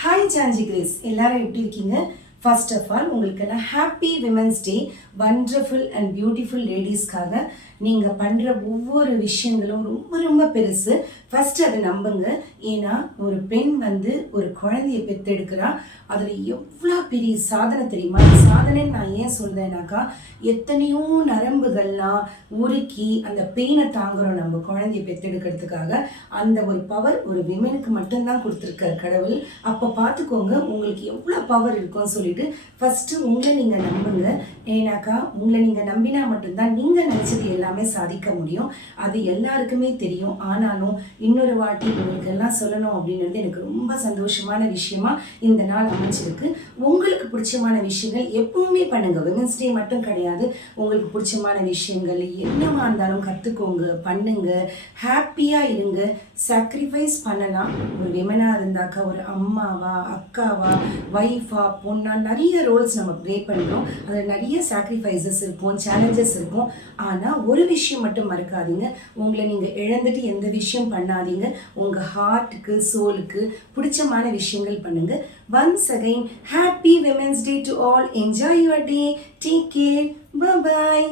Hi ஜான்ஜி grace, எல்லாரும் எப்படி இருக்கீங்க? ஃபர்ஸ்ட் ஆஃப் ஆல் உங்களுக்கெல்லாம் happy women's day. Wonderful and beautiful லேடிஸ்க்காக நீங்கள் பண்ணுற ஒவ்வொரு விஷயங்களும் ரொம்ப ரொம்ப பெருசு. ஃபர்ஸ்ட் அதை நம்புங்க. ஏன்னா ஒரு பெண் ஒரு குழந்தைய பெற்றெடுக்கிறா, அதில் எவ்வளோ பெரிய சாதனை தெரியுமா? சாதனைன்னு நான் ஏன் சொல்றேன்னாக்கா, எத்தனையோ நரம்புகள்லாம் உருக்கி அந்த பெயினை தாங்குறோம் நம்ம குழந்தைய பெற்றெடுக்கிறதுக்காக. அந்த ஒரு பவர் ஒரு விமெனுக்கு மட்டும்தான் கொடுத்துருக்கார் கடவுள். அப்போ பார்த்துக்கோங்க உங்களுக்கு எவ்வளோ பவர் இருக்கும்னு சொல்லிட்டு ஃபஸ்ட்டு உங்களை நீங்கள் நம்புங்க. ஏன்னாக்கா உங்களை நீங்கள் நம்பினா மட்டும்தான் நீங்கள் நினச்சது எல்லாமே சாதிக்க முடியும். அது எல்லாருக்குமே தெரியும். ஆனாலும் இன்னொரு வாட்டி உங்களுக்கு எல்லாம் சொல்லணும் அப்படின்றது எனக்கு ரொம்ப சந்தோஷமான விஷயமா இந்த நாள் அமைச்சிருக்கு. உங்களுக்கு பிடிச்சமான விஷயங்கள் எப்பவுமே பண்ணுங்க. விமென்ஸ் டே மட்டும் கிடையாது, உங்களுக்கு பிடிச்சமான விஷயங்கள் என்னமா இருந்தாலும் கற்றுக்கோங்க, பண்ணுங்க, ஹாப்பியாக இருங்க. சாக்ரிஃபைஸ் பண்ணலாம். ஒரு விமனாக இருந்தாக்கா, ஒரு அம்மாவா, அக்காவா, ஒய்ஃபா, பொண்ணா, நிறைய ரோல்ஸ் நம்ம ப்ளே பண்ணுறோம். அதில் நிறைய சாக்ரிஃபைசஸ் இருக்கும், சேலஞ்சஸ் இருக்கும். ஆனால் ஒரு விஷயம் மட்டும் மறக்காதீங்க, உங்களை நீங்கள் இழந்துட்டு எந்த விஷயம் பண்ணாதீங்க. உங்கள் ஹார்ட்டுக்கு, சோலுக்கு பிடிச்சமான விஷயங்கள் பண்ணுங்க. Once again happy women's day to all. Enjoy your day. Take care. By.